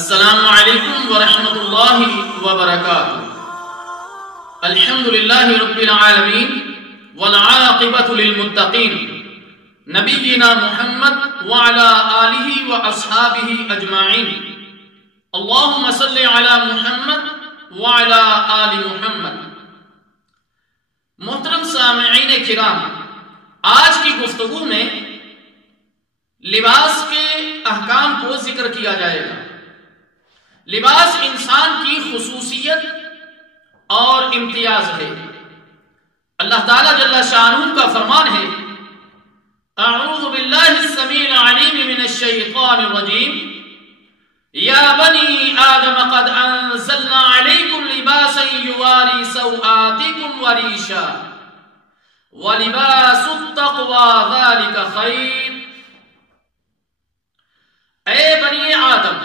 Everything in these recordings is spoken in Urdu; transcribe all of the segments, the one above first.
السلام علیکم ورحمۃ اللہ وبرکاتہ۔ الحمدللہ رب العالمین والعاقبۃ للمتقین، نبینا محمد وعلی آلہ واصحابہ اجمعین، اللہم صلی علی محمد وعلی آل محمد۔ محترم سامعین کرام، آج کی گفتگو میں لباس کے احکام کو ذکر کیا جائے گا۔ لباس انسان کی خصوصیت اور امتیاز ہے۔ اللہ تعالیٰ جل شانہ کا فرمان ہے، اعوذ باللہ السمیع العلیم من الشیطان الرجیم، یا بنی آدم قد انزلنا علیکم لباسا یواری سوآتکم وریشا ولباس التقوی ذالک خیر۔ اے بنی آدم،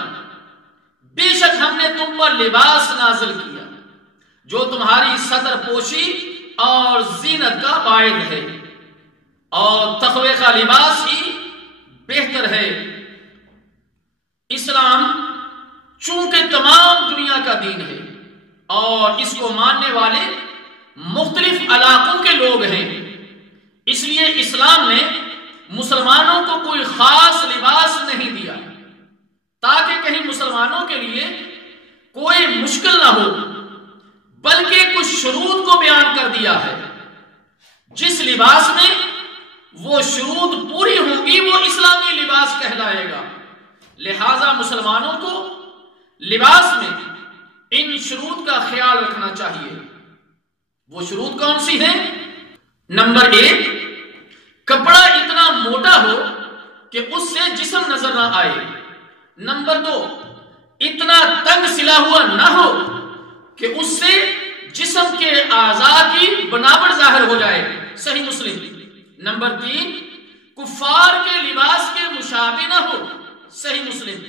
بے شک ہم نے تم پر لباس نازل کیا جو تمہاری ستر پوشی اور زینت کا باعث ہے، اور تقوی کا لباس ہی بہتر ہے۔ اسلام چونکہ تمام دنیا کا دین ہے اور اس کو ماننے والے مختلف علاقوں کے لوگ ہیں، اس لیے اسلام نے مسلمانوں کو کوئی خاص لباس نہیں دیا تاکہ کہیں مسلمانوں کے لیے کوئی مشکل نہ ہو، بلکہ کچھ شروط کو بیان کر دیا ہے۔ جس لباس میں وہ شروط پوری ہوں گی وہ اسلامی لباس کہلائے گا۔ لہذا مسلمانوں کو لباس میں ان شروط کا خیال رکھنا چاہیے۔ وہ شروط کون سی ہیں؟ نمبر 1، کپڑا اتنا موٹا ہو کہ اس سے جسم نظر نہ آئے۔ نمبر 2، اتنا تنگ سلا ہوا نہ ہو کہ اس سے جسم کے اعضاء کی بناوٹ ظاہر ہو جائے، صحیح مسلم۔ نمبر 3، کفار کے لباس کے مشابہ نہ ہو، صحیح مسلم۔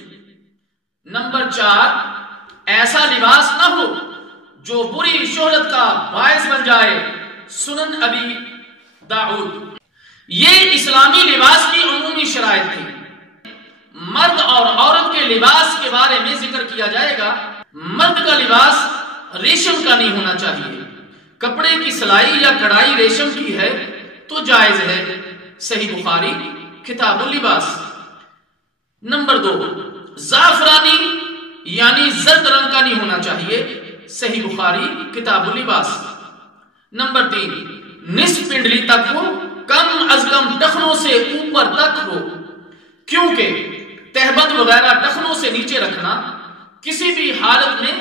نمبر 4، ایسا لباس نہ ہو جو بری شہرت کا باعث بن جائے، سنن ابی داؤد۔ یہ اسلامی لباس کی عمومی شرائط تھی۔ مرد اور عورت کے لباس کے بارے میں ذکر کیا جائے گا۔ مرد کا لباس ریشم کا نہیں ہونا چاہیے۔ کپڑے کی سلائی یا کڑھائی ریشم کی ہے تو جائز ہے، صحیح بخاری کتاب اللباس۔ نمبر 2، زعفرانی یعنی زرد رنگ کا نہیں ہونا چاہیے، صحیح بخاری کتاب اللباس۔ نمبر 3، نصف پنڈلی تک ہو، کم از کم ٹخنوں سے اوپر تک ہو، کیونکہ تہبند وغیرہ ٹخنوں سے نیچے رکھنا کسی بھی حالت میں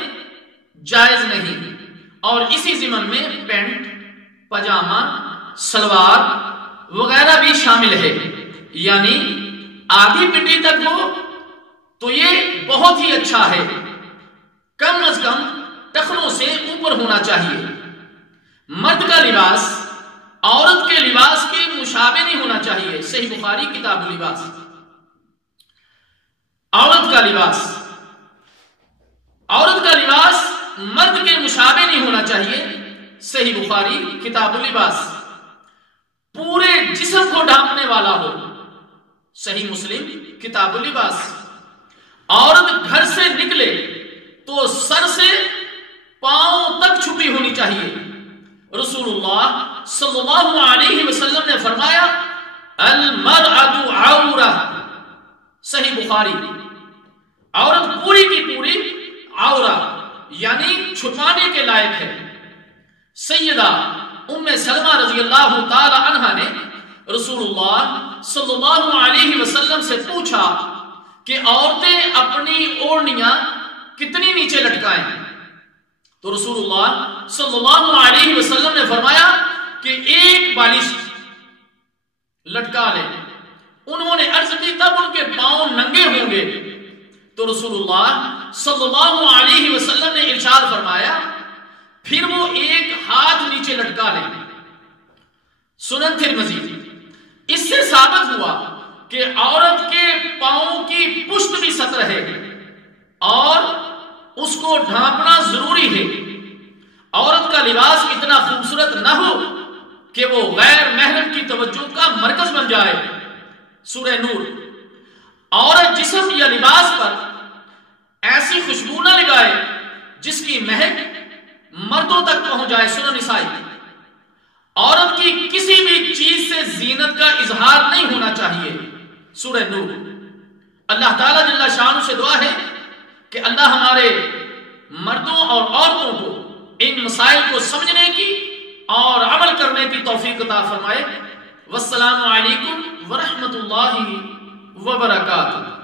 جائز نہیں، اور اسی ضمن میں پینٹ، پاجامہ، سلوار وغیرہ بھی شامل ہے۔ یعنی آدھی پنڈلی تک ہو تو یہ بہت ہی اچھا ہے، کم از کم ٹخنوں سے اوپر ہونا چاہیے۔ مرد کا لباس عورت کے لباس کے مشابہ نہیں ہونا چاہیے، صحیح بخاری کتاب اللباس۔ عورت کا لباس مرد کے مشابہ نہیں ہونا چاہیے، صحیح بخاری کتاب اللباس۔ پورے جسم کو ڈھانپنے والا ہو، صحیح مسلم کتاب اللباس۔ عورت گھر سے نکلے تو سر سے پاؤں تک چھپی ہونی چاہیے۔ رسول اللہ صلی اللہ علیہ وسلم نے فرمایا، المرأة عورہ، صحیح بخاری۔ عورت پوری کی پوری عورہ یعنی چھپانے کے لائق ہے۔ سیدہ ام سلمہ رضی اللہ تعالی عنہ نے رسول اللہ صلی اللہ علیہ وسلم سے پوچھا کہ عورتیں اپنی اوڑھنیاں کتنی نیچے لٹکائیں؟ تو رسول اللہ صلی اللہ علیہ وسلم نے فرمایا کہ 1 بالشت لٹکا لیں۔ انہوں نے عرض کی تب ان کے پاؤں ننگے ہوں گے؟ تو رسول اللہ صلی اللہ علیہ وسلم نے ارشاد فرمایا پھر وہ 1 ہاتھ نیچے لٹکا لیں۔ سنن ترمذی۔ اس سے ثابت ہوا کہ عورت کے پاؤں کی پشت بھی ستر ہے اور اس کو ڈھانپنا ضروری ہے۔ عورت کا لباس اتنا خوبصورت نہ ہو کہ وہ غیر محرم کی توجہ کا مرکز بن جائے، سورہ نور۔ عورت جسم یا لباس پر ایسی خوشبو نہ لگائے جس کی مہک مردوں تک پہنچ جائے. سورہ نساء. عورت کی کسی بھی چیز سے زینت کا اظہار نہیں ہونا چاہیے. سورہ نور. اللہ تعالیٰ جل شانہ سے دعا ہے کہ اللہ ہمارے مردوں اور عورتوں کو ان مسائل کو سمجھنے کی اور عمل کرنے کی توفیق عطا فرمائے. والسلام علیکم ورحمۃ اللہ وبرکاتہ.